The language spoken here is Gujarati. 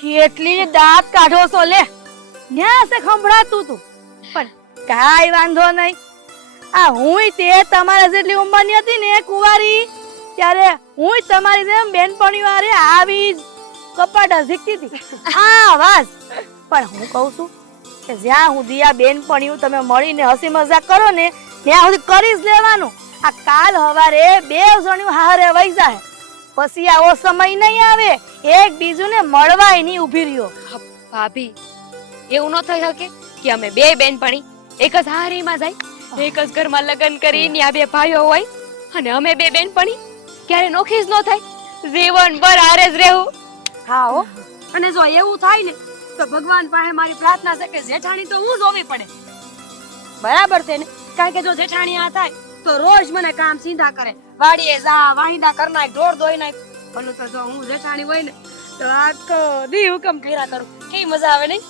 કેટલી દાંત કાઢો છો લે, ન્યા સે ખંભળાતું તું, પણ કાઈ વાંધો નહીં. આ હુંય તે તમારા જેટલી ઉંમરની હતી ને કુંવારી, ત્યારે હુંય તમારી જેમ બેનપણીઓ હારે આવી જ કપાટા શીખતી હતી. આ વાત પણ હું કહું છું કે જ્યાં સુધી આ બેનપણીઓ તમે મળીને હસી મજાક કરો ને ત્યાં સુધી કરી જ લેવાનું. આ કાલ હવારે બે જણ્યું હારે વહી જાય, પછી આવો સમય નહીં આવે એક બીજુને મળવાય નહીં ઊભી રહ્યો. ભાભી, એવું ન થઈ શકે કે અમે બે બેનપણી એક જ હારીમાં જાય, એક જ ઘરમાં લગ્ન કરીને આ બે ભાઈઓ હોય અને અમે બે બેનપણી ક્યારે નોખી જ ન થાય, જીવનભર હારે જ રહેવું. હા હો, અને જો એવું થાય ને તો ભગવાન પાસે મારી પ્રાર્થના છે કે જેઠાણી તો હું જોવી પડે. બરાબર છે ને? કારણ કે જો જેઠાણી આ થાય તો રોજ મને કામ સીધા કરે, વાડીએ જા, વાહિંદા કર નાખ, ઢોર ધોઈ નાખ. પણ તો જો હું જેઠાણી હોય ને તો આખો દી હુકમ કર્યા કરું. કેવી મજા આવે નહીં?